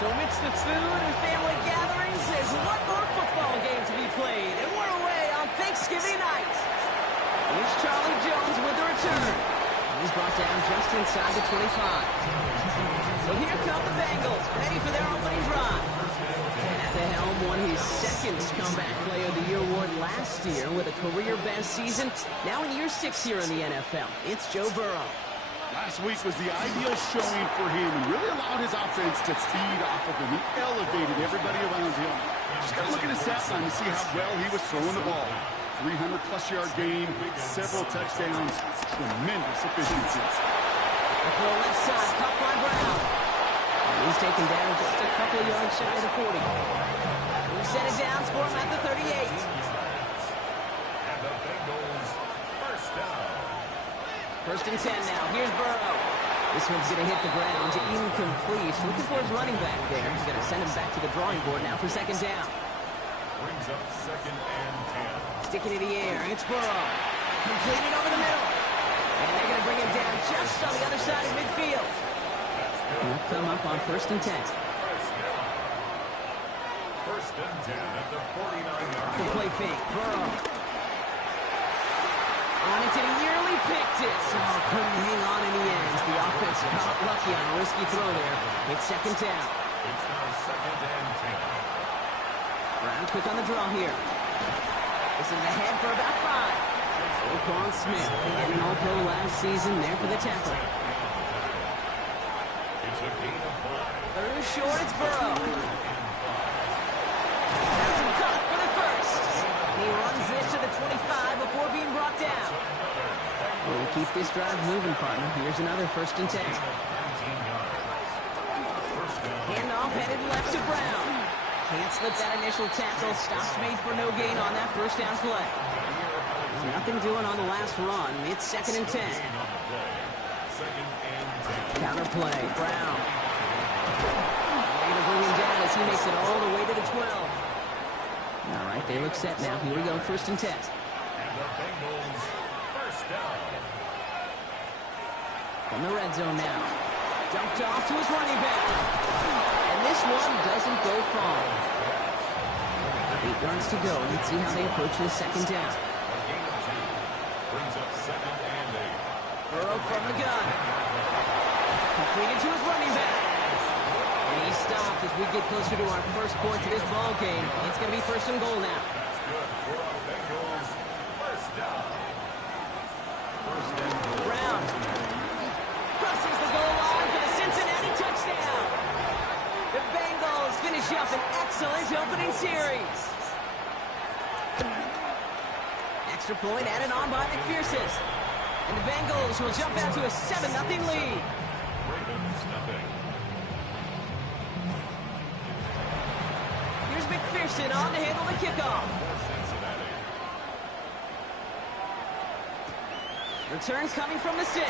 So amidst the food and family gatherings, there's one more football game to be played, and we're away on Thanksgiving night. Here's Charlie Jones with the return. He's brought down just inside the 25. So here come the Bengals, ready for their opening drive. At the helm, won his second Comeback Player of the Year award last year with a career-best season. Now in year 6 here in the NFL, it's Joe Burrow. Last week was the ideal showing for him and really allowed his offense to feed off of him. He elevated everybody around him. Just got to look at his stat line to see how well he was throwing the ball. 300-plus-yard game, several touchdowns, tremendous efficiency. The throw left side, caught by Brown. And he's taken down just a couple of yards shy of the 40. We've set it down for him at the 38. And the Bengals first down. First and 10 now. Here's Burrow. This one's going to hit the ground. Incomplete. Looking for his running back there. He's going to send him back to the drawing board now for second down. Brings up second and 10. Sticking in the air. It's Burrow. Completed over the middle. And they're going to bring him down just on the other side of midfield. He'll come up on first and 10. First and 10 at the 49-yard The play fake. Burrow. On it, and he nearly picked it. Oh, couldn't hang on in the end. The offense got lucky on a risky throw there. It's second down. It's now second and 10. Brown quick on the draw here. This is ahead for about 5. Saquon Smith, again an All-Pro last season, there for the tackle. It's a gain of 5. Third and short, it's Burrow. That's him caught for the first. He runs this to the 25 before being brought down. We'll keep this drive moving, partner. Here's another first and 10. Handoff headed left to Brown. Can't slip that initial tackle. Stops made for no gain on that first down play. Nothing doing on the last run. It's second and 10. Counter play. Brown. Going to bring him down as he makes it all the way to the 12. All right, they look set now. Here we go, first and 10. And the Bengals first down. From the red zone now. Dumped off to his running back. And this one doesn't go far. 8 yards to go. Let's see how they approach this second down. Brings up second and 8. Burrow from the gun. Completed to his running back. And he stopped as we get closer to our first point to this ball game. It's going to be first and goal now. That's good for our Bengals. First down. First and goal. Brown crosses the goal line for the Cincinnati touchdown. The Bengals finish up an excellent opening series. Extra point added on by McPherson. And the Bengals will jump out to a 7-0 lead. Ravens, nothing. Here's McPherson on to handle the kickoff. Cincinnati. Return coming from the 6.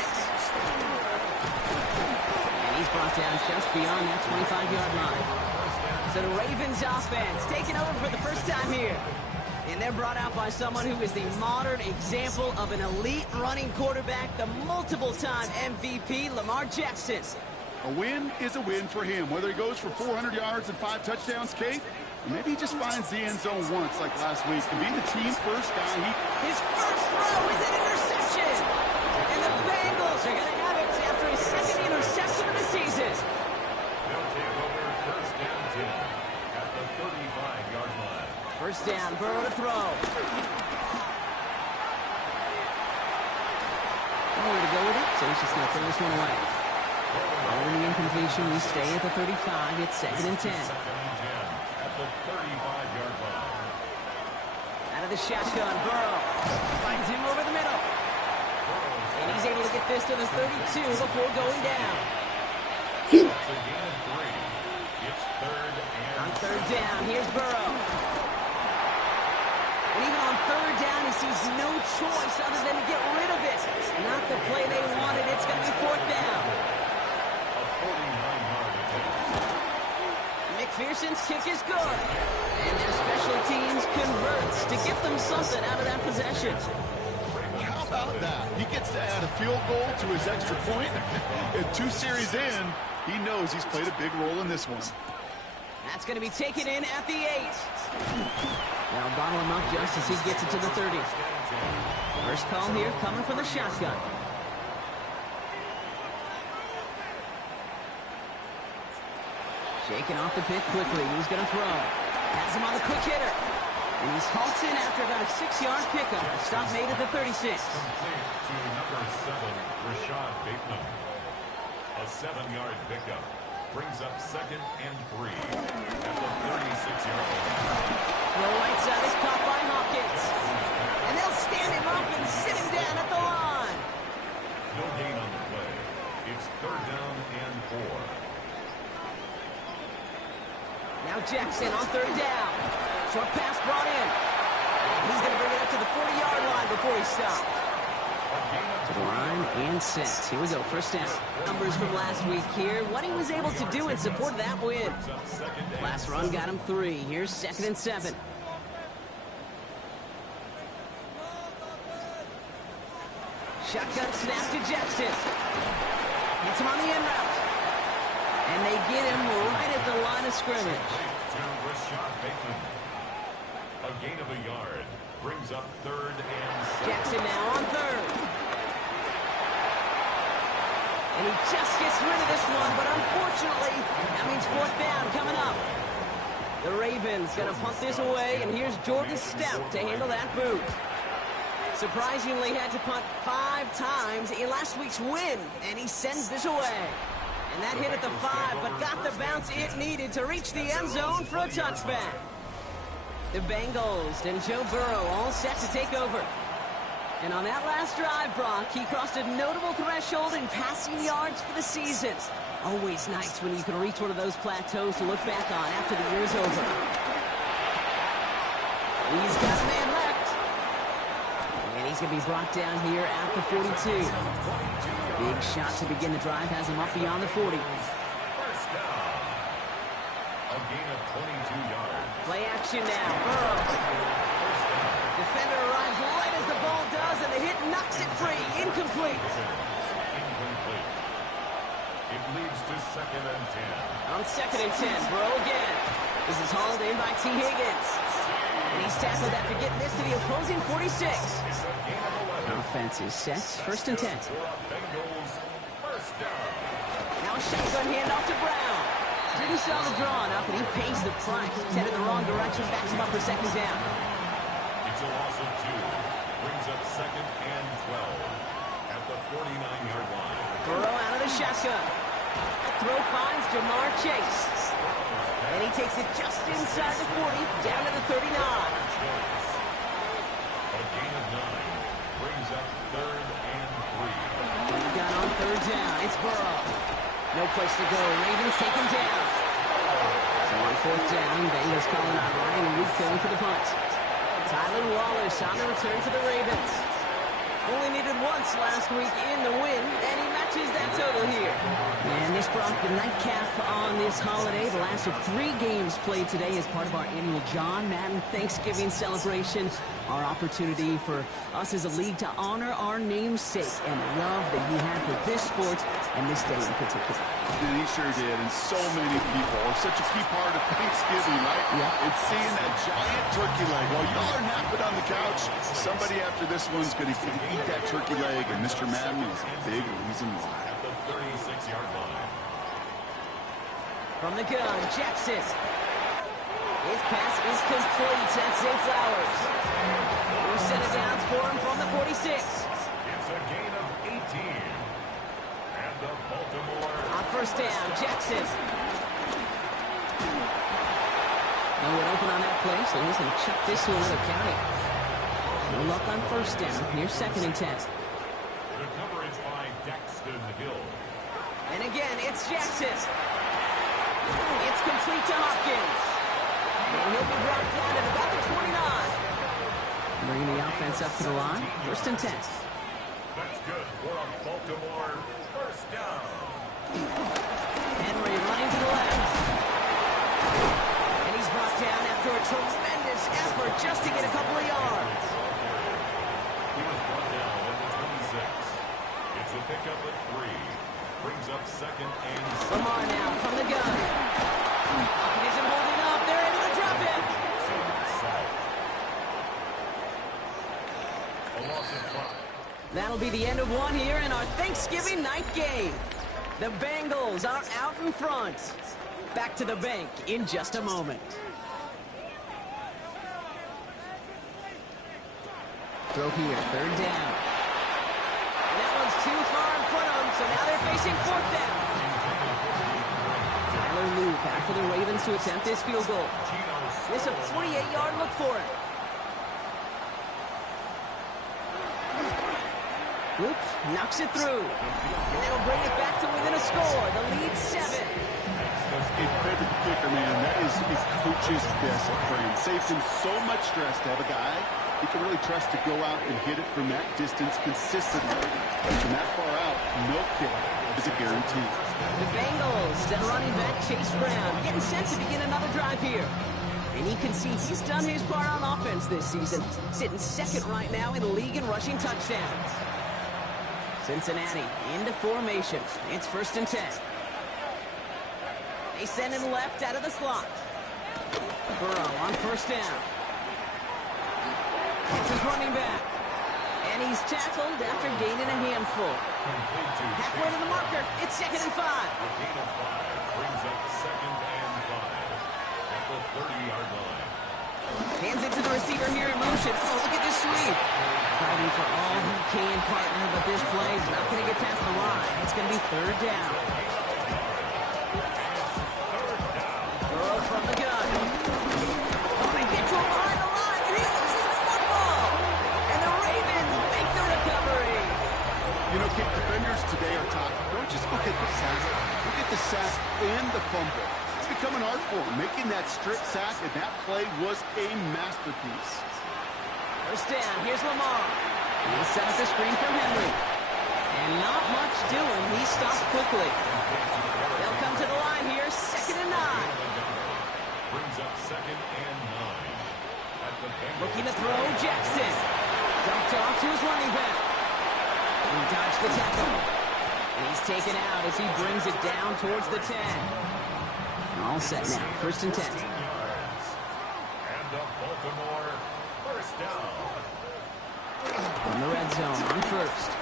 And he's brought down just beyond that 25-yard line. So the Ravens offense taking over for the first time here. And they're brought out by someone who is the modern example of an elite running quarterback, the multiple-time MVP, Lamar Jackson. A win is a win for him, whether he goes for 400 yards and 5 touchdowns, Kate, or maybe he just finds the end zone once like last week. To be the team first guy, His first throw is an interception. And the Bengals are going to have it after his second interception of the season. They'll take over first and 10 at the 35-yard line. First down, Burrow to throw. Nowhere to go with it, so he's just going to throw this one away. Following the incompletion, we stay at the 35. It's second and 10. Second and 10 at the 35-yard line. Out of the shotgun, Burrow finds him over the middle. And he's able to get this to the 32 before going down. It's a gain of 3. It's third and On third down, here's Burrow. And even on third down, he sees no choice other than to get rid of it. Not the play they wanted. It's going to be fourth down. a 49-yard attempt. McPherson's kick is good. And their special teams converts to get them something out of that possession. How about that? He gets to add a field goal to his extra point. And 2 series in, he knows he's played a big role in this one. That's going to be taken in at the 8. Now bottle him up just as he gets it to the 30. First call here coming from the shotgun. Shaking off the pick quickly. He's going to throw. Has him on the quick hitter. And he's halted after about a 6-yard pickup. A stop made at the 36. Complete to number 7, Rashad Bateman. A 7-yard pickup brings up second and 3 at the 36-yard line. The right side is caught by Hopkins. And they'll stand him up and sit him down at the line. No gain on the play. It's third down and 4. Now Jackson on third down. Short pass brought in. And he's going to bring it up to the 40-yard line before he stopped. To the line and set. Here we go, first down. Numbers from last week here. What he was able to do in support of that win. Last run got him 3. Here's second and 7. Shotgun snap to Jackson. Gets him on the end route. And they get him right at the line of scrimmage. To Rashad Bateman. A gain of a yard brings up third and 7. Jackson now on third. And he just gets rid of this one, but unfortunately, that means fourth down coming up. The Ravens going to punt this away, and here's Jordan Stout to handle that boot. Surprisingly, had to punt 5 times in last week's win, and he sends this away. And that hit at the 5, but got the bounce it needed to reach the end zone for a touchback. The Bengals and Joe Burrow all set to take over. And on that last drive, Brock, he crossed a notable threshold in passing yards for the season. Always nice when you can reach one of those plateaus to look back on after the year's over. He's got a man left. And he's going to be brought down here at the 42. Big shot to begin the drive has him up beyond the 40. First down. A gain of 22 yards. Play action now. Burrow. Defender arrives right as the ball does, and the hit knocks it free. Incomplete. Incomplete. It leads to second and 10. On second and 10, Burrow again. This is hauled in by T. Higgins. And he's tackled after getting this to the opposing 46. It's a gain of 11. Offense is set. First and 10. For a Bengals first down. Now a shotgun handoff to Brown. Didn't saw the draw enough, and he pays the price. He's headed the wrong direction, backs him up for second down. It's a loss of 2. Brings up second and 12 at the 49-yard line. Burrow out of the shotgun. That throw finds Jamar Chase. And he takes it just inside the 40, down to the 39. A gain of 9 brings up 3rd and 3. We got on 3rd down. It's Burrow. No place to go. Ravens take him down. So on 4th down, Bengals calling on Ryan Luke going for the punt. Tylan Wallace on the return for the Ravens. Only needed once last week in the win, and he matches that total here. And this brought the nightcap on this holiday. The last of 3 games played today as part of our annual John Madden Thanksgiving celebration. Our opportunity for us as a league to honor our namesake and the love that he had for this sport and this day in particular. And he sure did, and so many people are such a key part of Thanksgiving, right? Yeah. And seeing that giant turkey leg while y'all are napping on the couch, somebody after this one's going to eat that turkey leg, and Mr. Madden is a big reason why. At the 36-yard line. From the gun, Jackson. His pass is complete. That's Zay Flowers. New set of downs for him from the 46. It's a gain of 18. And the Baltimore. On 1st down, Jackson. No one open on that play, so he's going to chuck this to another county. No luck on 1st down. Here's 2nd and 10. The coverage by Daxton Hill. And again, it's Jackson. It's complete to Hopkins. And he'll be brought down at about the 29. Bringing the offense up to the line. 1st and 10. That's good for a Baltimore 1st down. Henry running to the left. And he's brought down after a tremendous effort just to get a couple of yards. He was brought down at the 26. It's a pickup at 3. Brings up 2nd and 6. Lamar now from the gun. He isn't holding up. They're able to drop him. A loss of 5. That'll be the end of one here in our Thanksgiving night game. The Bengals are out in front. Back to the bank in just a moment. Throw here, 3rd down. And that one's too far in front of them, so now they're facing 4th down. Tyler Luke back for the Ravens to attempt this field goal. It's a 48-yard look for him. Luke knocks it through. And that'll bring it back to within a score. The lead 7. A credit kicker, man. That is a coach's best friend. Saves him so much stress to have a guy he can really trust to go out and hit it from that distance consistently. And from that far out, no kick is a guarantee. The Bengals, then running back Chase Brown, getting set to begin another drive here. And you can see he's done his part on offense this season, sitting 2nd right now in the league in rushing touchdowns. Cincinnati into formation. It's 1st and 10. They send him left out of the slot. Burrow on 1st down. It's his running back. And he's tackled after gaining a handful. Halfway to the marker. It's 2nd and 5. A gain of 5 brings up 2nd and 5 at the 30-yard line. Hands it to the receiver here in motion. Oh, look at this sweep. Fighting for all he can, partner, but this play is not going to get past the line. It's going to be 3rd down. Burrow from the gun. Oh, they get to him behind the line, and he loses the football. And the Ravens make the recovery. You know, kick defenders today are top. Don't just look at the sack. Look at the sack and the fumble. It's become an art form. Making that strip sack, and that play was a masterpiece. 1st down. Here's Lamar. He'll set up the screen for Henry. And not much doing. He stopped quickly. They'll come to the line here. 2nd and 9. Brings up 2nd and 9. At the Looking to throw, Jackson. Dumped off to his running back. He dodged the tackle. And he's taken out as he brings it down towards the 10. All set now. 1st and 10. And the Baltimore 1st down. From the red zone on 1st.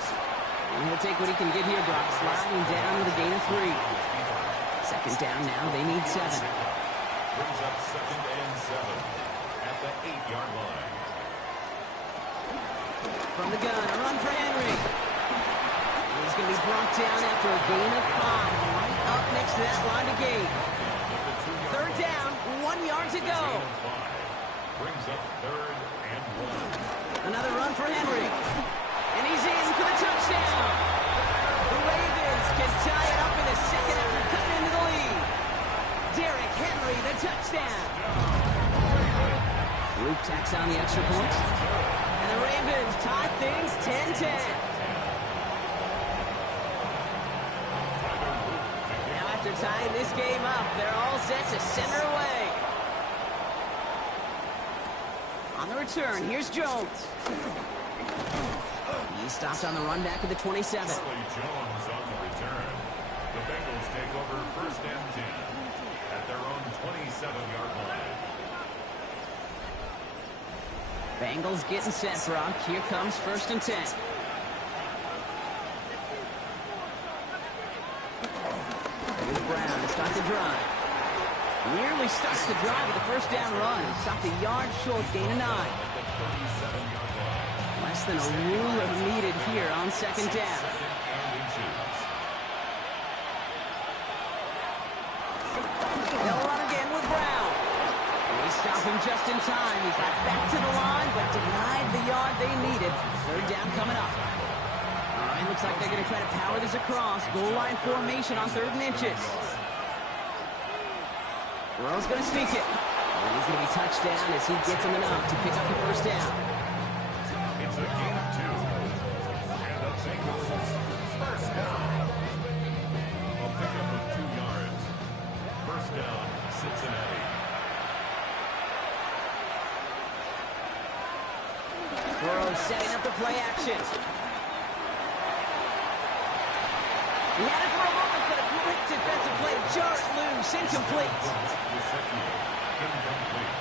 And he'll take what he can get here, Brock. Sliding down with a gain of 3. 2nd down now. They need 7. Brings up 2nd and 7 at the 8-yard line. From the gun, a run for Henry. He's going to be brought down after a gain of 5. Right up next to that line of gain. 3rd down, 1 yard to go. Brings up 3rd and 1. Another run for Henry. And he's in for the touchdown. The Ravens can tie it up in a second after cutting into the lead. Derrick Henry, the touchdown. Luke tacks on the extra point. And the Ravens tie things 10-10. Now after tying this game up, they're all set to send her away. On the return, here's Jones. He stopped on the run back at the 27. Charlie Jones on the return. The Bengals take over first and 10 at their own 27-yard line. Bengals getting set, Brock. Here comes first and 10. Here's Brown to start the drive. Nearly starts the drive with a first down run. Stopped a yard short, gain of 9. Less than a ruler needed here on second down. They'll run again with Brown. They stop him just in time. He got back to the line, but denied the yard they needed. Third down coming up. All right, looks like they're going to try to power this across. Goal line formation on 3rd and inches. Burrow's going to sneak it. And he's going to be touched down as he gets him enough to pick up the first down. It's a gain of 2. And the Bengals first down. A pickup of 2 yards. First down, Cincinnati. Burrow setting up the play action. He had it for a moment, but a great defensive play. Jarrett loose, incomplete. Incomplete.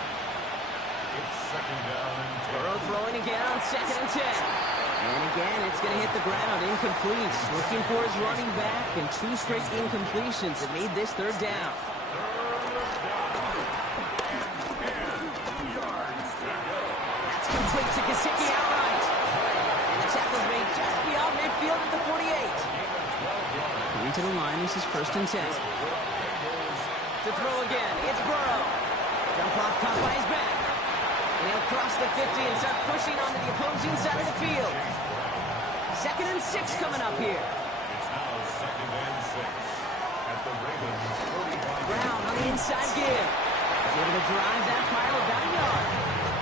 It's second down and 10. Burrow throwing again on 2nd and 10. And again, it's going to hit the ground. Incomplete. Looking for his running back, and 2 straight incompletions that made this 3rd down. That's complete to Gesicki outright. And the tackle's made just beyond midfield at the 48. Coming to the line, this is first and 10. To throw again, it's Burrow. Jump off caught by his back. And he'll cross the 50 and start pushing onto the opposing side of the field. 2nd and 6 coming up here. It's now second and 6 at the Ravens 45. Brown on the inside give. He's able to drive that pile about a yard.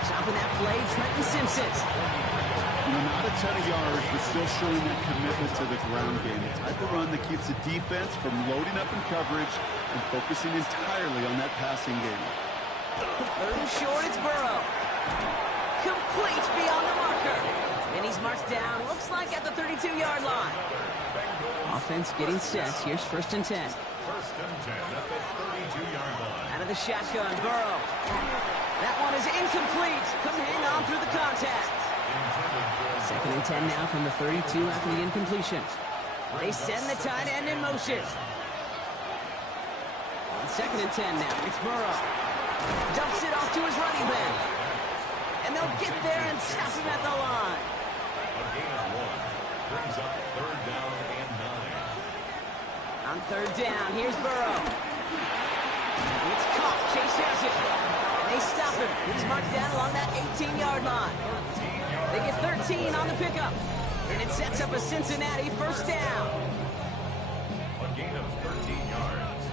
Chopping that play, Trenton Simpson. Not a ton of yards, but still showing that commitment to the ground game. The type of run that keeps the defense from loading up in coverage and focusing entirely on that passing game. 3rd and short, it's Burrow. Complete beyond the marker. And he's marked down, looks like at the 32-yard line. Offense getting set. Here's first and 10. First and 10 at the 32-yard line. Out of the shotgun, Burrow. That one is incomplete. Couldn't hang on through the contact. 2nd and 10 now from the 32 after the incompletion. They send the tight end in motion. On 2nd and 10 now, it's Burrow. Dumps it off to his running back. And they'll get there and stop him at the line. A gain of 1 brings up 3rd down and 9. On 3rd down, here's Burrow. It's caught. Chase has it. And they stop him. He's marked down along that 18-yard line. They get 13 on the pickup. And it sets up a Cincinnati first down. A gain of 13 yards.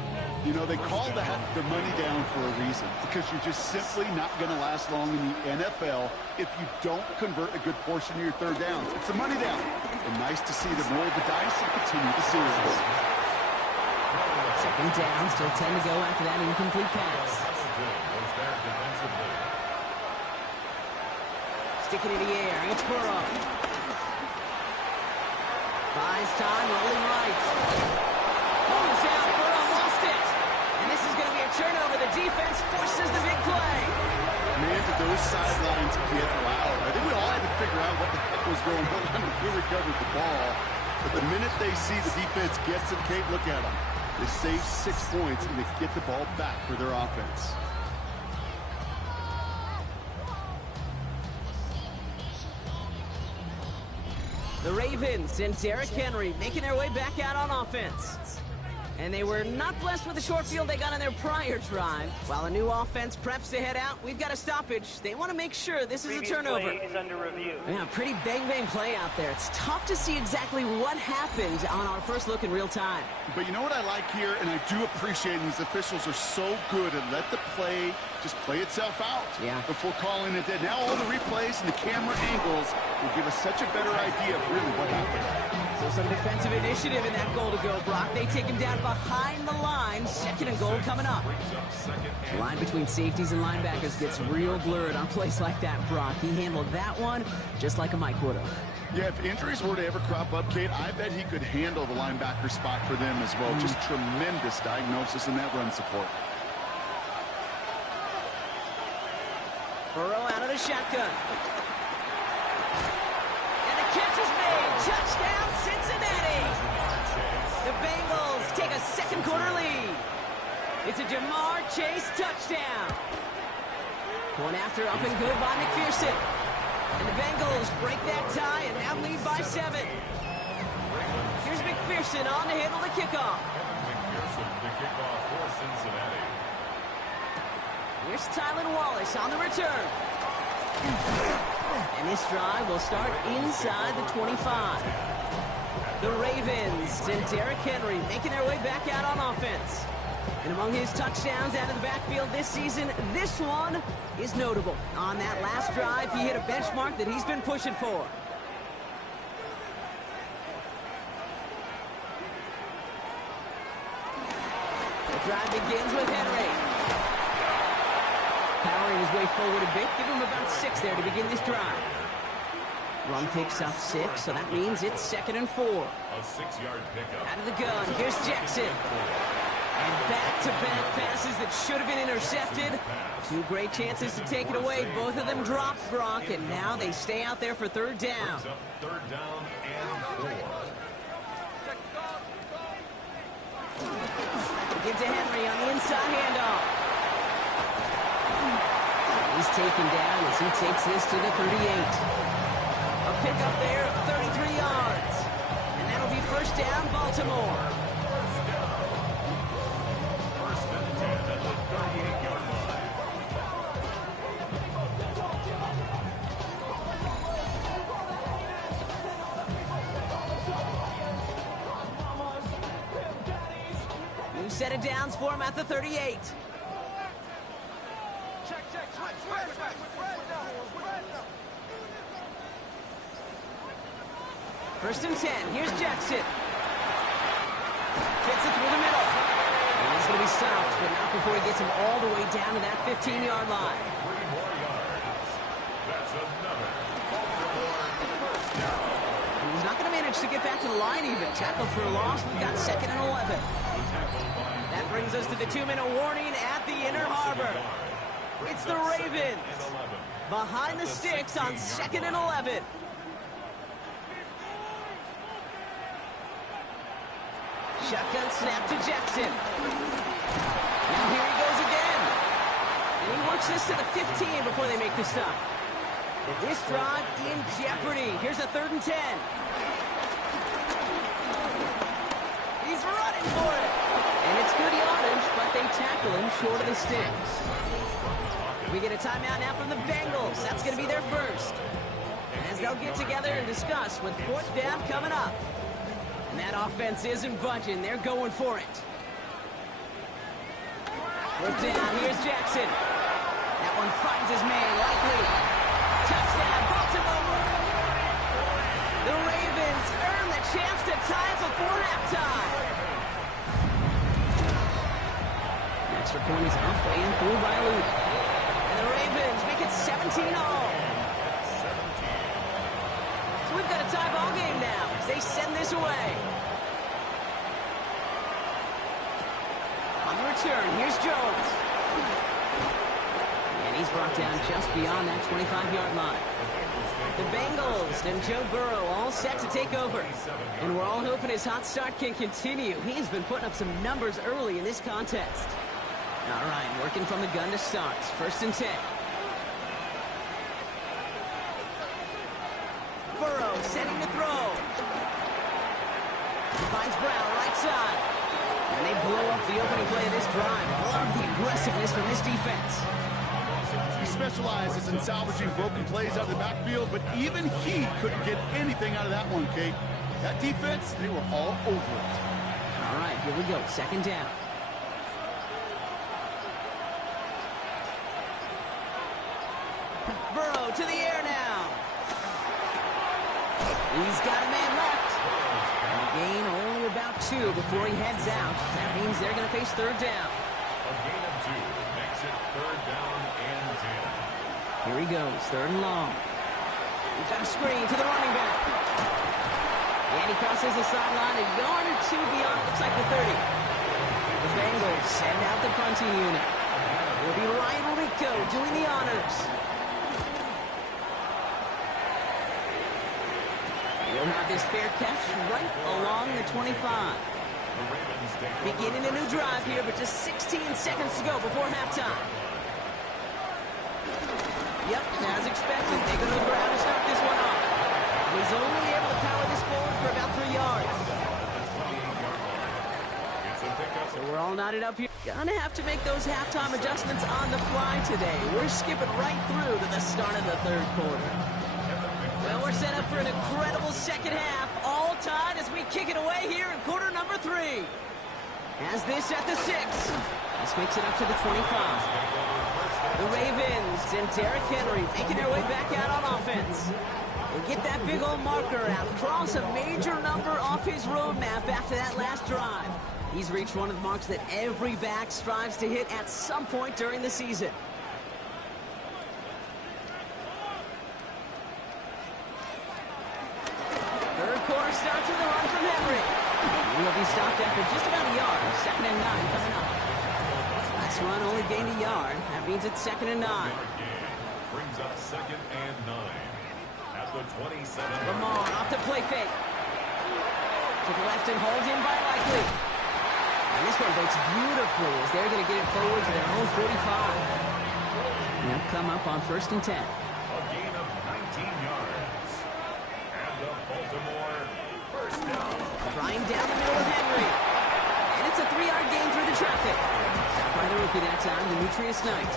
You know, they call that the money down for a reason, because you're just simply not going to last long in the NFL if you don't convert a good portion of your 3rd downs. It's a money down. And nice to see them roll the dice and continue the series. 2nd down, still 10 to go after that incomplete pass. Sticking in the air, it's Burrow. Buys time, rolling right. Pulls out, Burrow lost it. And this is going to be a turnover. The defense forces the big play. Man, did those sidelines get loud. I think we all had to figure out what the heck was going on when we recovered the ball. But the minute they see the defense gets it, Kate, look at them. They save 6 points and they get the ball back for their offense. The Ravens and Derrick Henry making their way back out on offense. And they were not blessed with the short field they got on their prior drive. While a new offense preps to head out, we've got a stoppage. They want to make sure this is a turnover. Play is under review. Yeah, pretty bang-bang play out there. It's tough to see exactly what happened on our first look in real time. But you know what I like here, and I do appreciate, and these officials are so good at let the play just play itself out before calling it dead. Now all the replays and the camera angles will give us such a better idea of really what happened. So some defensive initiative in that goal to go, Brock. They take him down behind the line. Second and goal coming up. The line between safeties and linebackers gets real blurred on plays like that, Brock. He handled that one just like a Mike would have. Yeah, if injuries were to ever crop up, Kate, I bet he could handle the linebacker spot for them as well. Just tremendous diagnosis in that run support. Burrow out of the shotgun. And the catch is made. Touchdown, Cincinnati. The Bengals take a second quarter lead. It's a Jamar Chase touchdown. One after up and good by McPherson. And the Bengals break that tie and now lead by 7. Here's McPherson on to handle the kickoff. McPherson, the kickoff for Cincinnati. Here's Tylan Wallace on the return. And this drive will start inside the 25. The Ravens and Derrick Henry making their way back out on offense. And among his touchdowns out of the backfield this season, this one is notable. On that last drive, he hit a benchmark that he's been pushing for. The drive begins with Henry. Powering his way forward a bit. Give him about 6 there to begin this drive. Run picks up 6, so that means it's 2nd and 4. A 6-yard pickup. Out of the gun, here's Jackson. And back-to-back passes that should have been intercepted. 2 great chances to take it away. Both of them dropped, Brock, and now they stay out there for 3rd down. Third down and 4. Give to Henry on the inside handoff. He's taken down as he takes this to the 38. A pickup there of 33 yards. And that'll be 1st down, Baltimore. First and 10 at the 38-yard line. New set of downs for him at the 38. First and 10. Here's Jackson. Gets it through the middle. And he's going to be stopped, but not before he gets him all the way down to that 15-yard line. 3 more yards. That's another Baltimore first down. And he's not going to manage to get back to the line even. Tackled for a loss. We've got 2nd and 11. That brings us to the 2-minute warning at the Inner Harbor. It's the Ravens behind the sticks on 2nd and 11. Shotgun snap to Jackson. Now here he goes again. And he works this to the 15 before they make the stop. This drive in jeopardy. Here's a 3rd and 10. He's running for it. And it's good yardage, but they tackle him short of the sticks. We get a timeout now from the Bengals. That's going to be their first. As they'll get together and discuss with 4th down coming up. And that offense isn't budging. They're going for it. 4th down. Here's Jackson. That one finds his man, likely. Touchdown, Baltimore. The Ravens earn the chance to tie it before halftime. Extra point is up and through by Luke. And the Ravens make it 17-all. So we've got a tie ball game now as they send this away. On the return, here's Jones. And he's brought down just beyond that 25-yard line. The Bengals and Joe Burrow all set to take over. And we're all hoping his hot start can continue. He's been putting up some numbers early in this contest. All right, working from the gun to start. 1st and 10. Burrow setting to throw. Finds Brown right side. And they opening play of this drive. Love the aggressiveness from this defense. He specializes in salvaging broken plays out of the backfield, but even he couldn't get anything out of that one, Kate. That defense, they were all over it. All right, here we go. Second down. Burrow to the air now. He's got a man left. And a gain only about 2 before he heads out. That means they're going to face third down. A gain of 2 makes it third down and 10. Here he goes, third and long. He's got a screen to the running back. And he crosses the sideline a yard or 2 beyond, looks like the 30. The Bengals send out the punting unit. It'll be Ryan Rico doing the honors. He'll have this fair catch right along the 25. Beginning a new drive here, but just 16 seconds to go before halftime. Yep, as expected, they go to the ground to start this one off. He's only able to power this forward for about 3 yards. So we're all knotted up here. Gonna have to make those halftime adjustments on the fly today. We're skipping right through to the start of the third quarter. Well, we're set up for an incredible second half. All tied as we kick it away here in quarter number 3. As this at the 6. This makes it up to the 25. The Ravens and Derrick Henry making their way back out on offense. They get that big old marker out, cross a major number off his roadmap after that last drive. He's reached one of the marks that every back strives to hit at some point during the season. Third quarter starts with a run from Henry. He'll be stopped after just about a yard. 2nd and 9 coming up. Last run only gained a yard. That means it's 2nd and 9. Brings up 2nd and 9 at the 27. Lamar off the play fake. To the left and hauled in by Likely. And this one breaks beautifully as they're going to get it forward to their own 45. They'll come up on 1st and 10. A gain of 19 yards. And the Baltimore first down. Trying down the middle of Henry. And it's a 3-yard gain through the traffic. Stopped by the rookie that time, Demetrius Knight.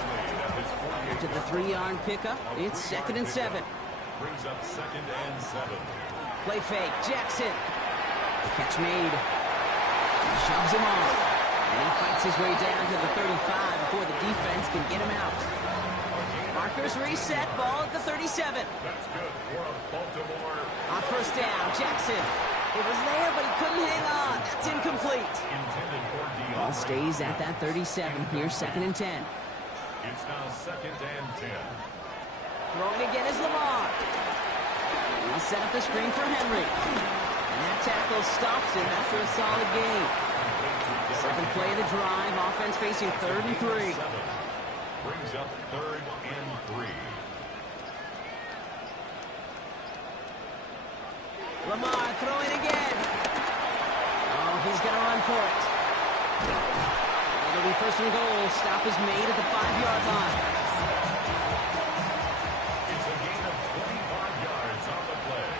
After the 3-yard pickup, it's 2nd and 7. Brings up 2nd and 7. Play fake, Jackson. Catch made. Shoves him off. And he fights his way down to the 35 before the defense can get him out. Markers reset, ball at the 37. That's good for a Baltimore. On 1st down, Jackson. It was there, but he couldn't hang on. That's incomplete. Intended for DeAndre. Ball stays at that 37. Here's 2nd and 10. It's now 2nd and 10. Throwing again is Lamar. He'll set up the screen for Henry. And that tackle stops him after a solid gain. 2nd play of the drive. Offense facing 3rd and 3. Brings up 3rd and 3. Lamar throwing again. Oh, he's going to run for it. It'll be 1st and goal. Stop is made at the 5-yard line. It's a gain of 25 yards on the play.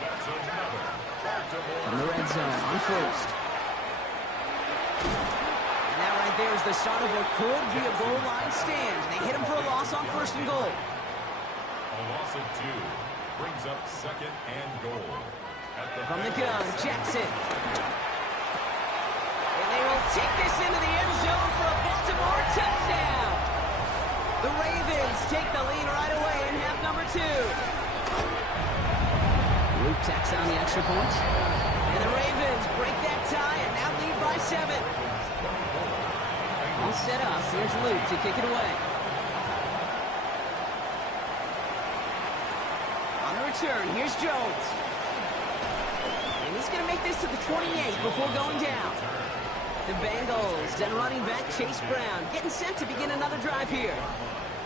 That's another Baltimore. From the red zone on 1st. And that right there is the start of what could be a goal line stand. They hit him for a loss on 1st and goal. A loss of 2. Brings up 2nd and goal. From the gun, Jackson. And they will take this into the end zone for a Baltimore touchdown. The Ravens take the lead right away in half number 2. Luke tacks on the extra point. And the Ravens break that tie and now lead by 7. All set up. Here's Luke to kick it away. On the return, here's Jones. And he's going to make this to the 28 before going down. The Bengals and running back Chase Brown getting set to begin another drive here.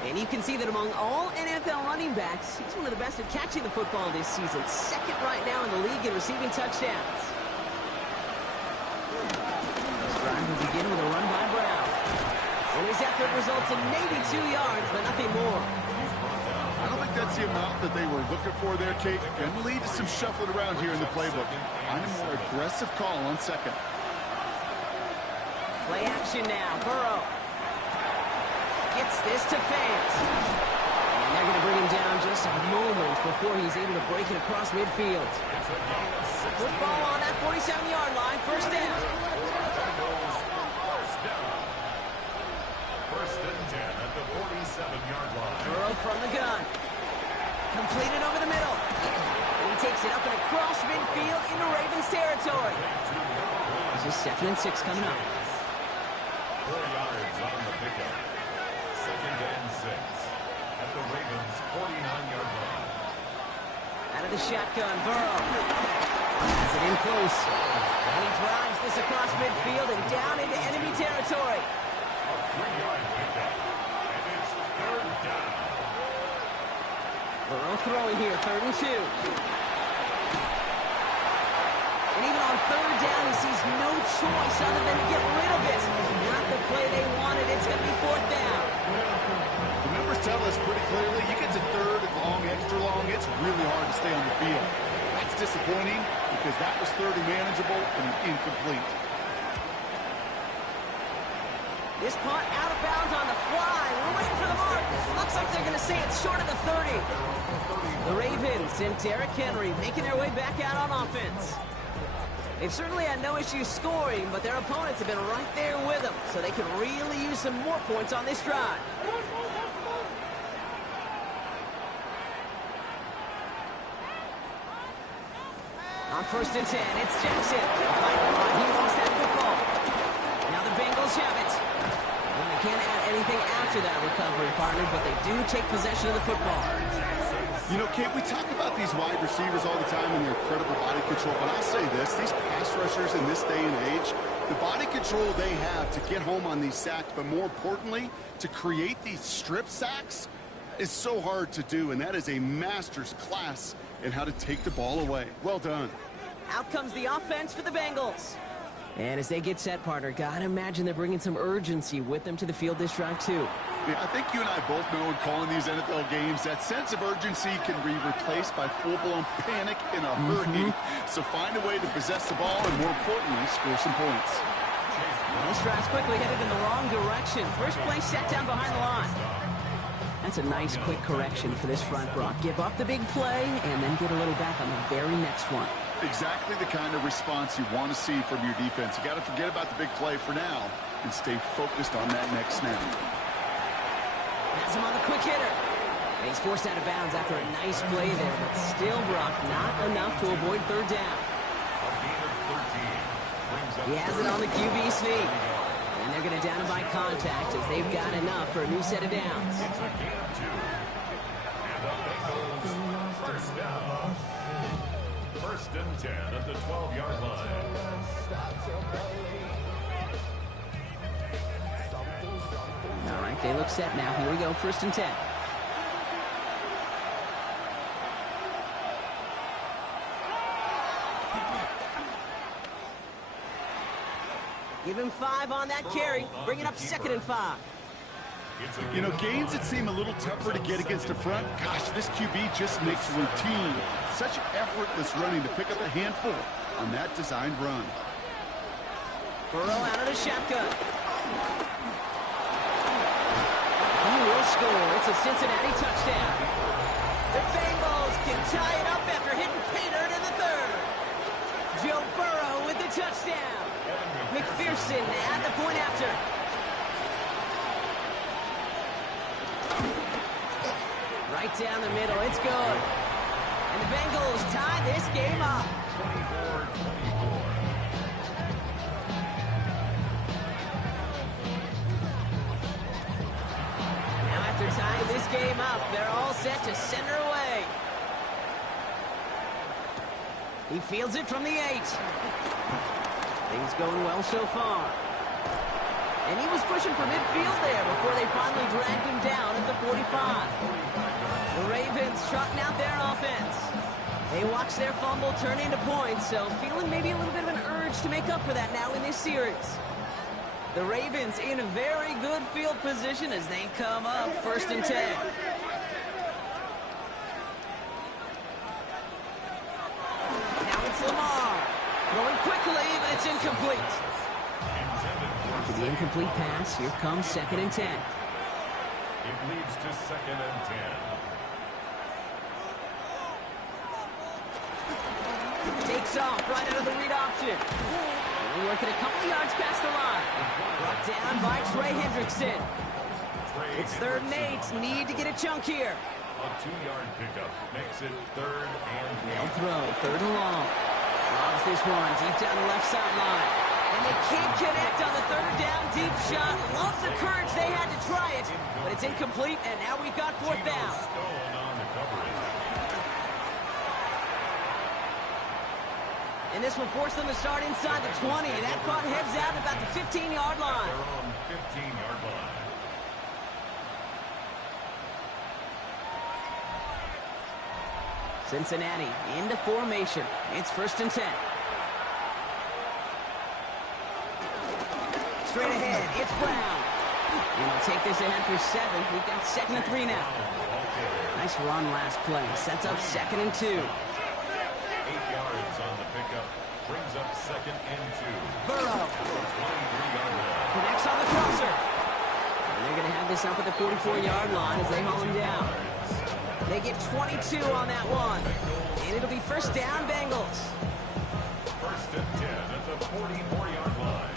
And you can see that among all NFL running backs, he's one of the best at catching the football this season. 2nd right now in the league in receiving touchdowns. This drive will begin with a run by Brown. And his effort results in maybe 2 yards, but nothing more. I don't think that's the amount that they were looking for there, Kate. Going to lead to some shuffling around here in the playbook. Find a more aggressive call on 2nd. Play action now. Burrow gets this to fans. And they're going to bring him down just a moment before he's able to break it across midfield. Football on that 47-yard line. First down. First and 10 at the 47-yard line. Burrow from the gun. Completed over the middle. And he takes it up and across midfield into Ravens territory. This is 2nd and 6 coming up. 4 yards on the pickup. 2nd and 6 at the Ravens' 49-yard line. Out of the shotgun, Burrow has it in close. And he drives this across midfield and down into enemy territory. A 3-yard pickup. And it's 3rd down. Burrow throwing here, 3rd and 2. And even on 3rd down, he sees no choice other than to get rid of it. Not the play they wanted. It's going to be 4th down. The numbers tell us pretty clearly, you get to 3rd and long, extra long, it's really hard to stay on the field. That's disappointing because that was 3rd and manageable and incomplete. This punt out of bounds on the fly. We're waiting for the mark. Looks like they're going to say it's short of the 30. The Ravens and Derrick Henry making their way back out on offense. They've certainly had no issues scoring, but their opponents have been right there with them, so they can really use some more points on this drive. On 1st and 10, it's Jackson. He lost that football. Now the Bengals have it. And they can't add anything after that recovery, partner, but they do take possession of the football. You know, Kate, we talk about these wide receivers all the time and their incredible body control, but I'll say this, these pass rushers in this day and age, the body control they have to get home on these sacks, but more importantly, to create these strip sacks is so hard to do, and that is a master's class in how to take the ball away. Well done. Out comes the offense for the Bengals. And as they get set, partner, gotta imagine they're bringing some urgency with them to the field this drive, too. Yeah, I think you and I both know in calling these NFL games, that sense of urgency can be replaced by full-blown panic in a hurry. So find a way to possess the ball and, more importantly, score some points. This drive's quickly headed in the wrong direction. First play set down behind the line. That's a nice quick correction for this front, Brock. Give up the big play and then get a little back on the very next one. Exactly the kind of response you want to see from your defense. You got to forget about the big play for now and stay focused on that next snap. Has him on the quick hitter. And he's forced out of bounds after a nice play there, but still, Brock, not enough to avoid 3rd down. He has it on the QB sneak. And they're going to down him by contact as they've got enough for a new set of downs. It's a gain of 2. And the Bengals first down. 1st and 10 at the 12-yard line. All right, they look set now. Here we go, 1st and 10. Give him 5 on that carry. Bring it up 2nd and 5. You know, gains that seem a little tougher to get against the front, gosh, this QB just makes routine. Such effortless running to pick up a handful on that designed run. Burrow out of the shotgun. He will score. It's a Cincinnati touchdown. The Bengals can tie it up after hitting pay dirt in the 3rd. Joe Burrow with the touchdown. McPherson at the point after. Right down the middle. It's good. And the Bengals tie this game up. 24-24. Now after tying this game up, they're all set to send her away. He fields it from the 8. Things going well so far. And he was pushing for midfield there before they finally dragged him down at the 45. The Ravens trotting out their offense. They watch their fumble turn into points, so feeling maybe a little bit of an urge to make up for that now in this series. The Ravens in a very good field position as they come up 1st and 10. Now it's Lamar. Throwing quickly, but it's incomplete. For the incomplete pass. Here comes 2nd and 10. It leads to 2nd and 10. Takes off right out of the read option. We're working a couple of yards past the line. Brought down by Trey Hendrickson. It's 3rd and 8. Need to get a chunk here. A 2-yard pickup makes it 3rd and 8. They'll throw 3rd and long. Lobs this one deep down the left sideline. And they can't connect on the 3rd down deep shot. Love the courage they had to try it. But it's incomplete, and now we've got 4th down. Stone on the coverage. And this will force them to start inside the 20. That punt heads out about the 15-yard line. Their own 15-yard line. Cincinnati into formation. It's 1st and 10. Straight ahead, it's Brown. And he'll take this ahead for 7. We've got 2nd and 3 now. Nice run last play. Sets up 2nd and 2. 8 yards on the pickup. Brings up 2nd and 2. Burrow 23-yard line. connects on the crosser. And they're going to have this up at the 44-yard line as they haul him down. They get 22 on that one. And it'll be 1st down, Bengals. 1st and 10 at the 44-yard line.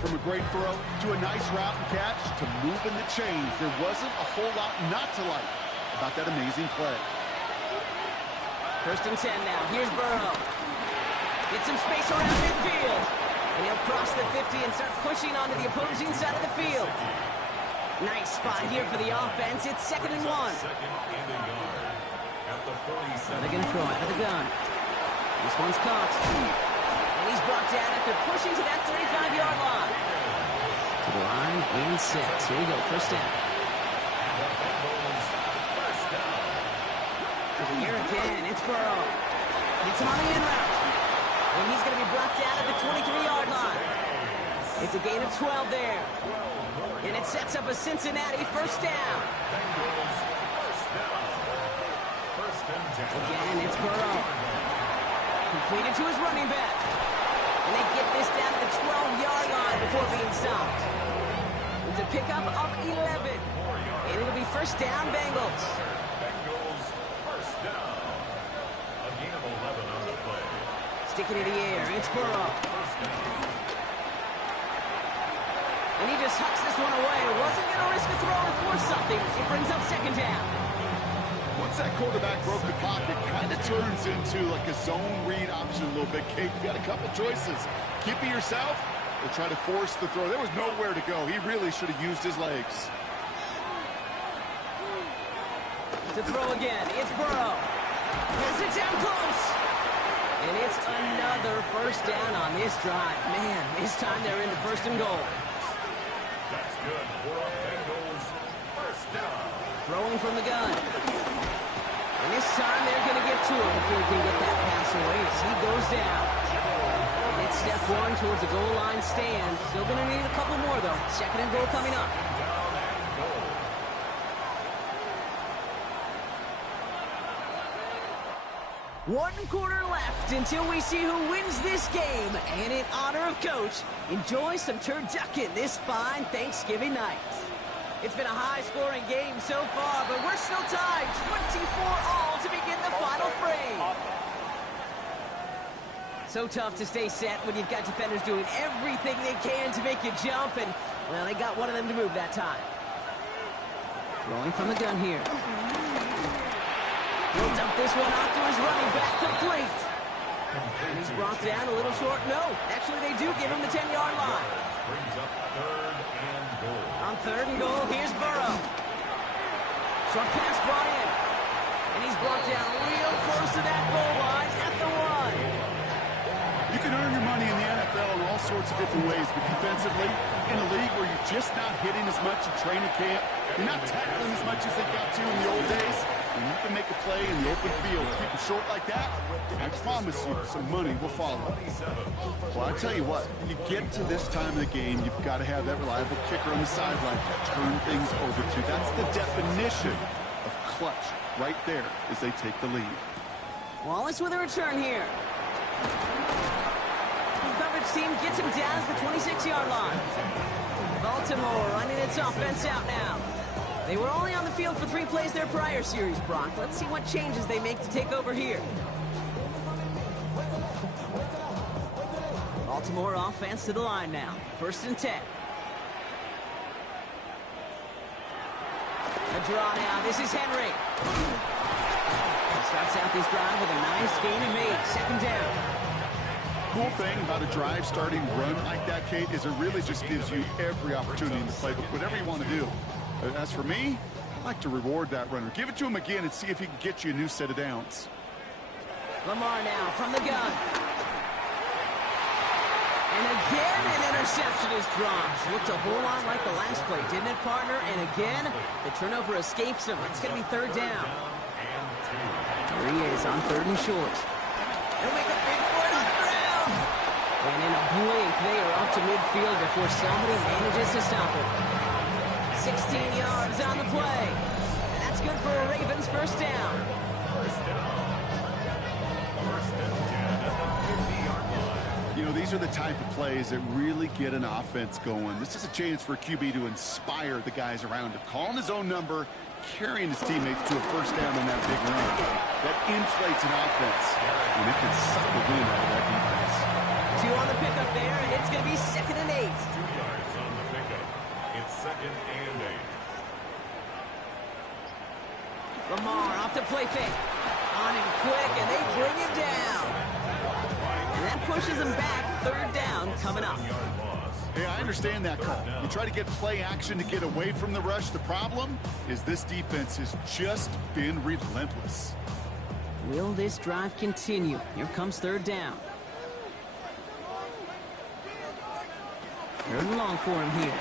From a great throw to a nice route and catch to moving the chains, there wasn't a whole lot not to like about that amazing play. 1st and 10 now. Here's Burrow. Get some space around midfield. And he'll cross the 50 and start pushing onto the opposing side of the field. Nice spot here for the offense. It's 2nd and 1. 2nd and a yard at the 47. They're going to throw out of the gun. This one's caught. And he's brought down after pushing to that 35-yard line. To the line and 6. Here we go. 1st down. First down. To the air again. It's Burrow. Gets him on the in route. And he's going to be brought down at the 23-yard line. It's a gain of 12 there. And it sets up a Cincinnati 1st down. Bengals first down. 1st and 10. Again, it's Burrow. Completed to his running back. And they get this down to the 12-yard line before being stopped. It's a pickup of 11. And it'll be 1st down, Bengals. Bengals first down. A gain of 11 on the play. Sticking in the air, it's Burrow. First down. And he just hucks this one away. Wasn't going to risk a throw or force something. It brings up 2nd down. Once that quarterback broke the pocket, kind of turns into like a zone read option a little bit. Kate, you got a couple choices. Keep it yourself or try to force the throw. There was nowhere to go. He really should have used his legs. To throw again, it's Burrow. Has it down close. And it's another 1st down on this drive. Man, this time they're into 1st and goal. That's good for a Bengals first down. Throwing from the gun. And this time they're going to get to him before he can get that pass away as he goes down. And it's step 1 towards the goal line stand. Still going to need a couple more, though. 2nd and goal coming up. Down and goal. One quarter left until we see who wins this game. And in honor of Coach, enjoy some turducken this fine Thanksgiving night. It's been a high-scoring game so far, but we're still tied 24-all to begin the final frame. So tough to stay set when you've got defenders doing everything they can to make you jump, and, well, they got one of them to move that time. Throwing from the gun here. He'll dump this one off to his running back, complete. And he's brought down a little short. No, actually they do give him the 10-yard line. Brings up 3rd and goal. On 3rd and goal, here's Burrow. Short pass brought in. And he's brought down real close to that goal line at the 1. You can earn your money in the NFL in all sorts of different ways, but defensively, in a league where you're just not hitting as much in training camp, you're not tackling as much as they got to in the old days, and you can make a play in the open field, keep it short like that, I promise you some money will follow. Well, I tell you what, you get to this time of the game, you've got to have that reliable kicker on the sideline to turn things over to. That's the definition of clutch right there as they take the lead. Wallace with a return here. Coverage coverage team gets him down at the 26-yard line. Baltimore running its offense out now. They were only on the field for 3 plays their prior series, Brock. Let's see what changes they make to take over here. Baltimore offense to the line now. 1st and 10. A draw now. This is Henry. Starts out this drive with a nice gain of 8. 2nd down. Cool thing about a drive starting run like that, Kate, is it really just gives you every opportunity in the playbook, whatever you want to do. As for me, I like to reward that runner. Give it to him again and see if he can get you a new set of downs. Lamar now from the gun. And again, an interception is dropped. Looked a whole lot like the last play, didn't it, partner? And again, the turnover escapes him. It's going to be 3rd down. There he is on 3rd and short. He'll make a big play on the ground. And in a blink, they are up to midfield before somebody manages to stop him. 16 yards on the play. And that's good for a Ravens 1st down. You know, these are the type of plays that really get an offense going. This is a chance for a QB to inspire the guys around him. Calling his own number, carrying his teammates to a 1st down on that big run. That inflates an offense, and it can suck the wind out of that defense. 2 on the pickup there, and it's going to be 2nd and 8. 2 yards on the pickup. It's 2nd and 8. Lamar off to play fake. On him quick, and they bring him down. And that pushes him back. 3rd down coming up. Hey, I understand that call. You try to get play action to get away from the rush. The problem is this defense has just been relentless. Will this drive continue? Here comes 3rd down. 3rd and long for him here.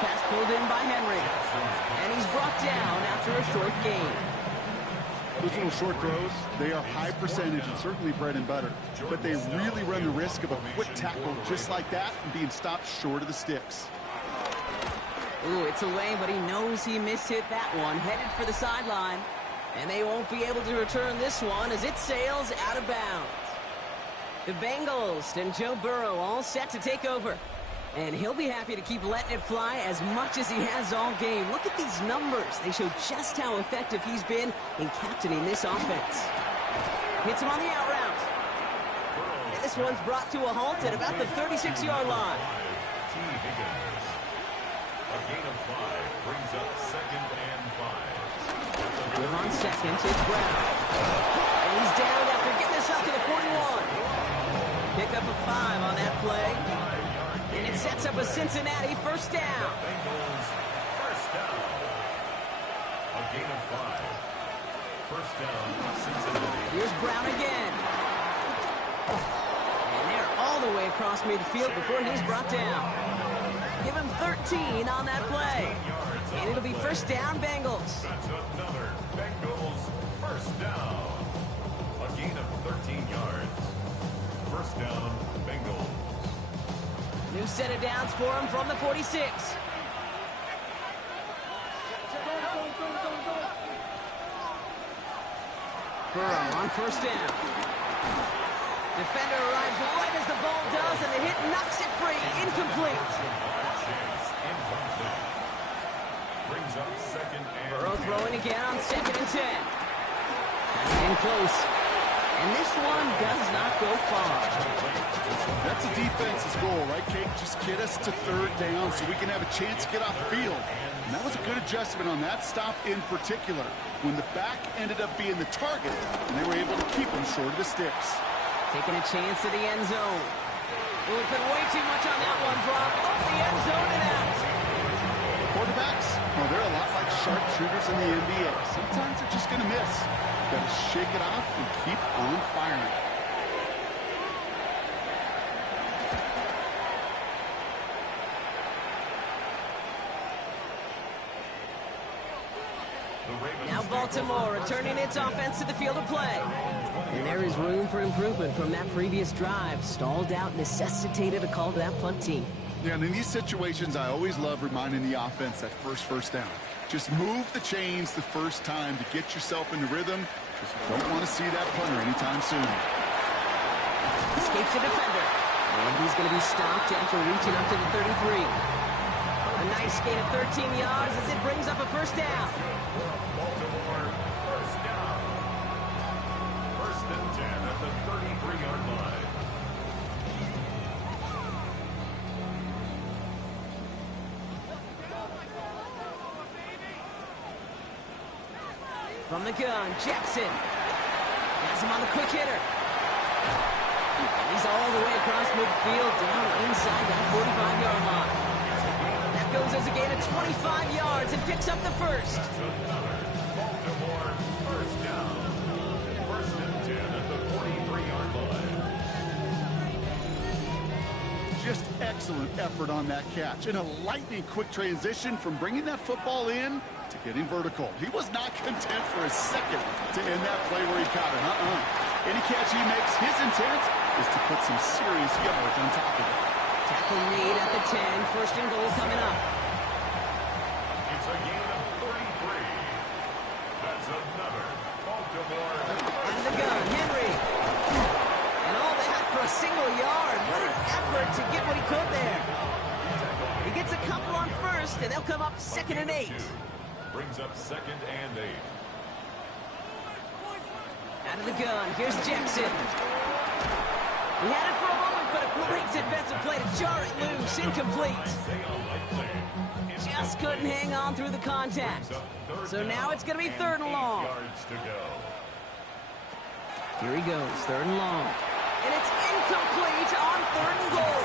Pass pulled in by Henry. And he's brought down after a short gain. Those little short throws, they are high percentage and certainly bread and butter. But they really run the risk of a quick tackle just like that and being stopped short of the sticks. Ooh, it's away, but he knows he mishit that one. Headed for the sideline. And they won't be able to return this one as it sails out of bounds. The Bengals and Joe Burrow all set to take over. And he'll be happy to keep letting it fly as much as he has all game. Look at these numbers. They show just how effective he's been in captaining this offense. Hits him on the out route. And this one's brought to a halt at about the 36-yard line. A gain of 5 brings up 2nd and 5. Good on 2nd, it's Brown. And he's down after getting this up to the 41. Pick up a 5 on that play. And it sets up a Cincinnati 1st down. Bengals 1st down. A gain of 5. 1st down, Cincinnati. Here's Brown again. And they're all the way across midfield before he's brought down. Give him 13 on that play. And it'll be 1st down, Bengals. That's another Bengals 1st down. A gain of 13 yards. 1st down, Bengals. New set of downs for him from the 46. Burrow on 1st down. Defender arrives right as the ball does, and the hit knocks it free. Incomplete. Brings up 2nd and Burrow throwing again on 2nd and 10. That's in close. And this one does not go far. That's a defense's goal, right, Kate? Just get us to 3rd down so we can have a chance to get off the field. And that was a good adjustment on that stop in particular, when the back ended up being the target, and they were able to keep him short of the sticks. Taking a chance to the end zone. Well, we put way too much on that one, Brock. Up the end zone and out. Quarterbacks, well, they're a lot like sharpshooters in the NBA. Sometimes they're just going to miss. Got to shake it off and keep on firing. Now Baltimore returning its offense to the field of play. And there is room for improvement from that previous drive. Stalled out, necessitated a call to that punt team. Yeah, and in these situations, I always love reminding the offense that first down. Just move the chains the first time to get yourself into rhythm, because you don't want to see that punter anytime soon. This escapes the defender. And he's going to be stopped after reaching up to the 33. A nice gain of 13 yards as it brings up a first down. Baltimore, first down. First and 10 at the 33-yard line. From the gun, Jackson. Has him on the quick hitter. And he's all the way across midfield, down inside that 45-yard line. That goes as a gain of 25 yards and picks up the first. That's another Baltimore first down. First and 10 at the 43-yard line. Just excellent effort on that catch. And a lightning quick transition from bringing that football in to getting vertical. He was not content for a second to end that play where he caught it. Any catch he makes, his intent is to put some serious yards on top of it. Tackle made at the 10. First and goal coming up. It's a gain of 33. That's another Baltimore. Out of the gun, Henry. And all that for a single yard. What an effort to get what he could there. He gets a couple on first, and they'll come up second and 8. Brings up second and 8. Out of the gun, here's Jackson. He had it for a moment, but a great defensive play to jar it loose. Incomplete. Just couldn't hang on through the contact. So now it's going to be third and long. Here he goes, third and long. And it's incomplete on third and goal.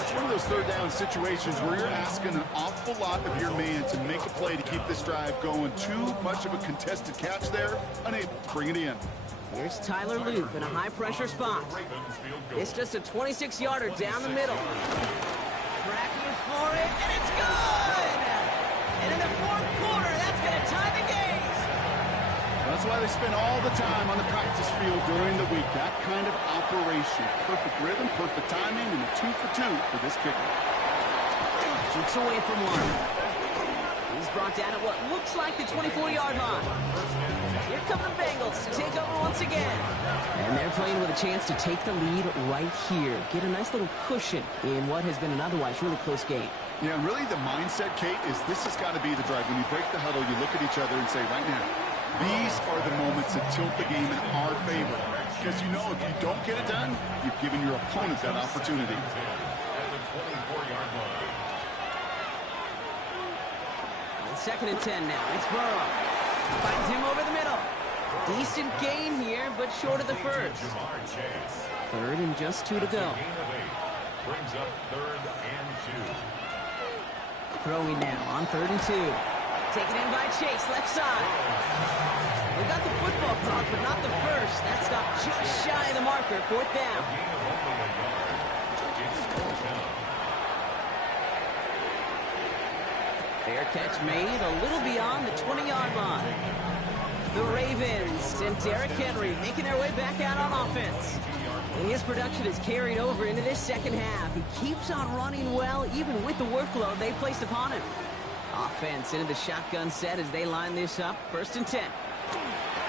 It's one of those third down situations where you're asking an awful lot of your man to make a play to keep this drive going. Too much of a contested catch there, unable to bring it in. Here's Tyler Loop in a high-pressure spot. It's just a 26-yarder down the middle. Tracking for it, and it's good! And in the fourth quarter, that's going to tie the game. That's why they spend all the time on the practice field during the week. That kind of operation. Perfect rhythm, perfect timing, and a 2 for 2 for this kicker. Shoots away from one. He's brought down at what looks like the 24-yard line. Here come the Bengals to take over once again. And they're playing with a chance to take the lead right here. Get a nice little cushion in what has been an otherwise really close game. Yeah, and really the mindset, Kate, is this has got to be the drive. When you break the huddle, you look at each other and say, right now, these are the moments that tilt the game in our favor. Because you know if you don't get it done, you've given your opponent that opportunity. At the 24-yard line. Second and 10 now. It's Burrow. Finds him over the middle. Decent gain here, but short of the first. Third and just 2 to go. Brings up third and 2. Throwing now on third and 2. Taken in by Chase, left side. We got the football clock, but not the first. That stopped just shy of the marker. Fourth down. Fair catch made a little beyond the 20-yard line. The Ravens and Derrick Henry making their way back out on offense. And his production is carried over into this second half. He keeps on running well, even with the workload they placed upon him. Offense into the shotgun set as they line this up. First and 10.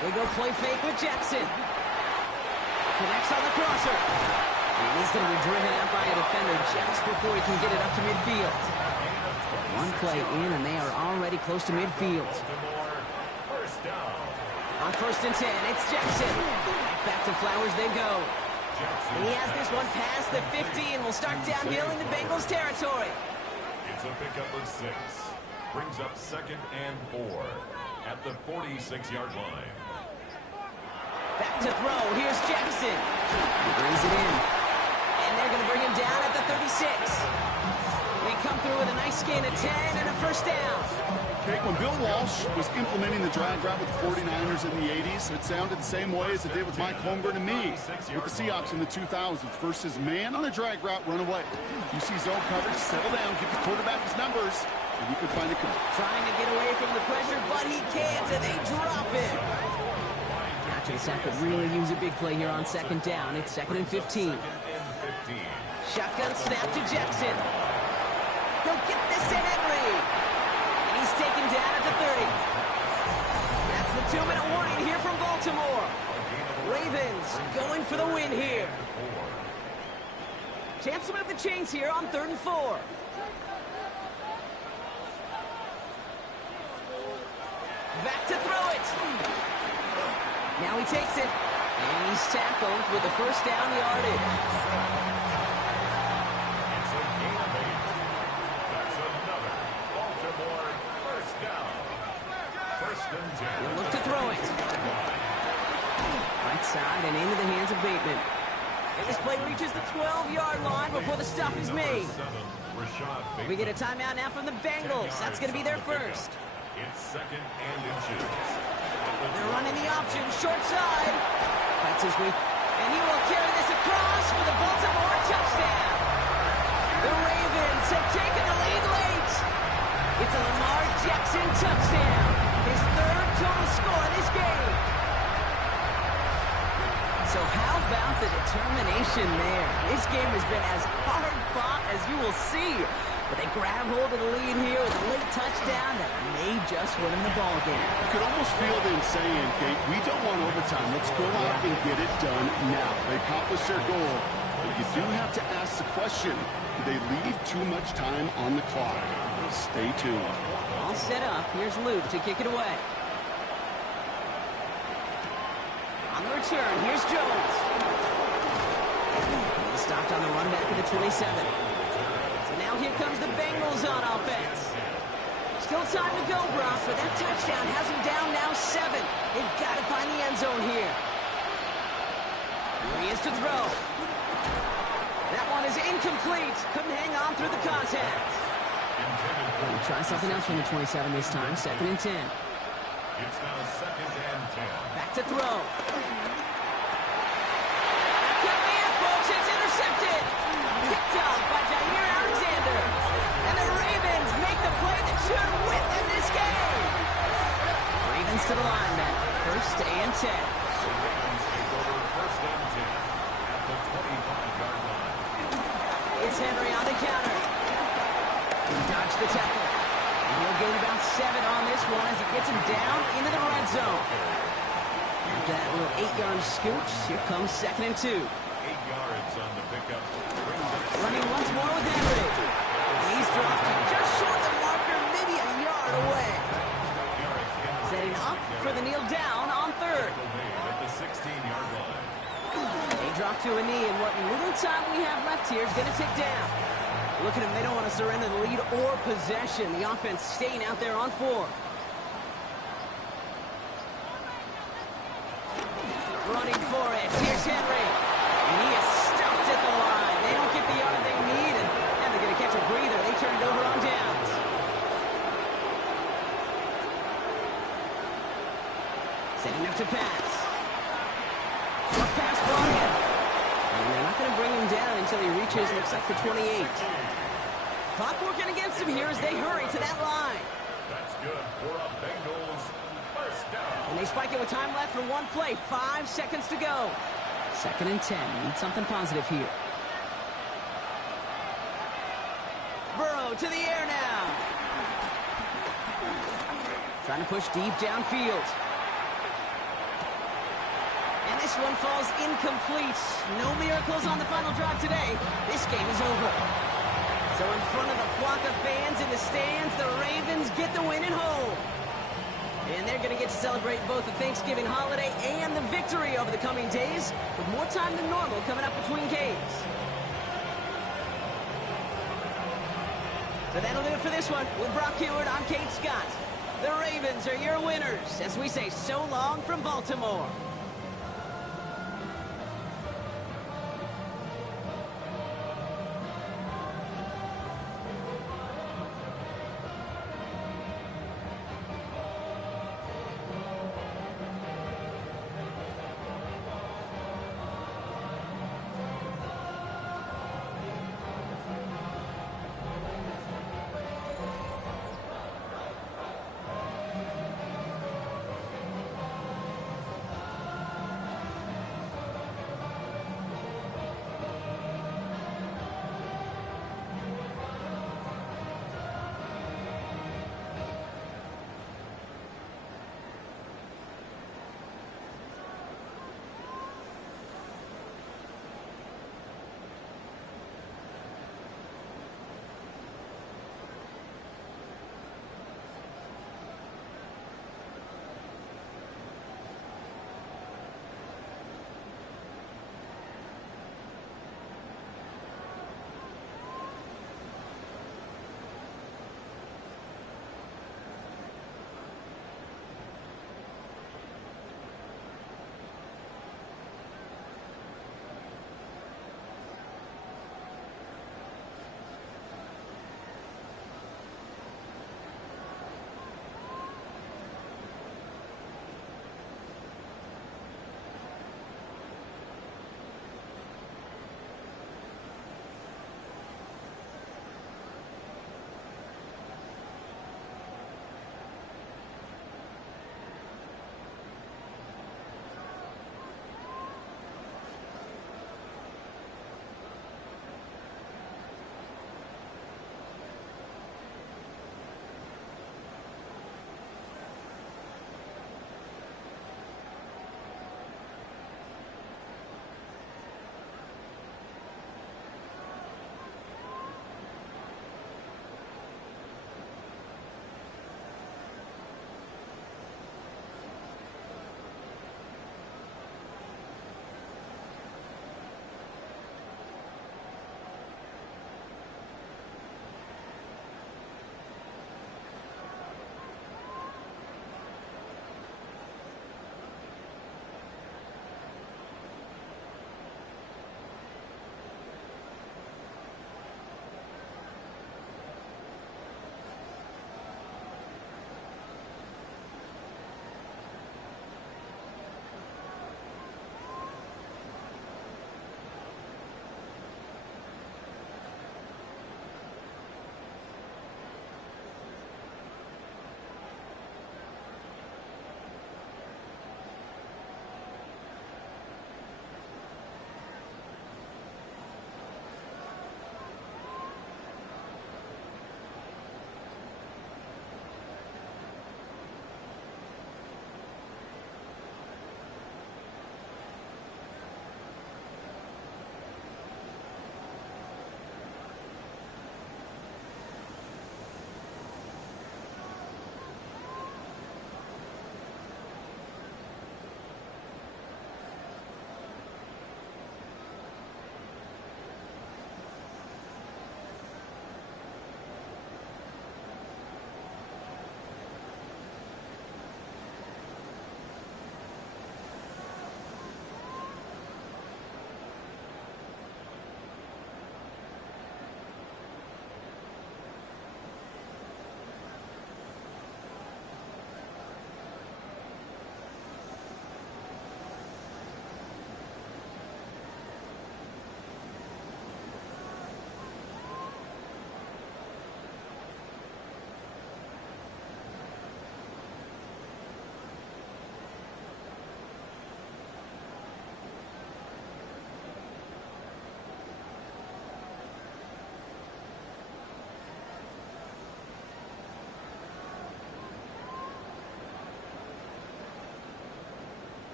They go play fake with Jackson. Connects on the crosser. And he's going to be driven out by a defender just before he can get it up to midfield. One play in, and they are already close to midfield. On first and 10, it's Jackson. Back to Flowers they go. He has this one past the 50 and will start downhill in the Bengals territory. It's a pickup of 6. Brings up second and 4 at the 46-yard line. Back to throw. Here's Jackson. He brings it in. And they're going to bring him down at the 36. They come through with a nice gain of 10 and a first down. Okay, when Bill Walsh was implementing the drag route with the 49ers in the 80s, it sounded the same way as it did with Mike Holmgren and me with the Seahawks in the 2000s. Versus man on a drag route, run away. You see zone coverage, settle down, give the quarterback his numbers, and you can find a coach. Trying to get away from the pressure, but he can't, and they drop it. After the sack could really use a big play here on second down. It's second and 15. Shotgun snap to Jackson. He'll get this to Henry. And he's taken down at the 30. That's the 2-minute warning here from Baltimore. Ravens going for the win here. Chance to move the chains here on 3rd and 4. Back to throw it. Now he takes it. And he's tackled with the first down yardage. It's a gain of 8. That's another Baltimore first down. 1st and 10. He'll look to throw it. Right side and into the hands of Bateman. And this play reaches the 12-yard line before the stop is made. We get a timeout now from the Bengals. That's going to be their first. It's 2nd and inches. They're running the option, short side. Fights his way, and he will carry this across for the Baltimore touchdown. The Ravens have taken the lead late. It's a Lamar Jackson touchdown. His 3rd total score in this game. So how about the determination there? This game has been as hard fought as you will see. But they grab hold of the lead here with a late touchdown that may just win them the ball game. You could almost feel them saying, Kate, we don't want overtime. Let's go out and get it done now. They accomplished their goal. But you do have to ask the question, do they leave too much time on the clock? Stay tuned. All set up. Here's Luke to kick it away. On the return, here's Jones. He stopped on the run back at the 27. Now here comes the Bengals on offense. Still time to go, Brock, but that touchdown has them down now 7. They've got to find the end zone here. Here he is to throw. That one is incomplete. Couldn't hang on through the contact. We'll try something else from the 27 this time. 2nd and 10. It's now 2nd and 10. Back to throw. That could be it, folks. It's intercepted. Picked up by Jair Alexander. And the Ravens make the play that should win them this game. Ravens to the line now. 1st and 10. The Ravens take over 1st and 10 at the 25-yard line. It's Henry on the counter. He dodged the tackle. And he'll gain about 7 on this one as he gets him down into the red zone. After that little 8-yard scooch, here comes 2nd and 2. 8 yards on the pickup. Running once more with Henry. And he's dropped just short of the marker, maybe a yard away. Setting up for the kneel down on 3rd. At the 16-yard line. They drop to a knee, and what little time we have left here is going to tick down. Look at them, they don't want to surrender the lead or possession. The offense staying out there on 4. Running for it, here's Henry. And he is stuffed at the line. They don't get the yard they need, and they're going to catch a breather. They turn it over on downs. Setting up to pass. Short pass ball in. And they're not going to bring him down until he reaches, looks like the 28. Clock working against him here as they hurry to that line. That's good for a Bengals first down. And they spike it with time left for one play. 5 seconds to go. 2nd and 10. Need something positive here. Burrow to the air now. Trying to push deep downfield. And this one falls incomplete. No miracles on the final drive today. This game is over. So in front of the flock of fans in the stands, the Ravens get the win at home. And they're going to get to celebrate both the Thanksgiving holiday and the victory over the coming days, with more time than normal coming up between games. So that'll do it for this one. With Brock Huard, I'm Kate Scott. The Ravens are your winners as we say so long from Baltimore.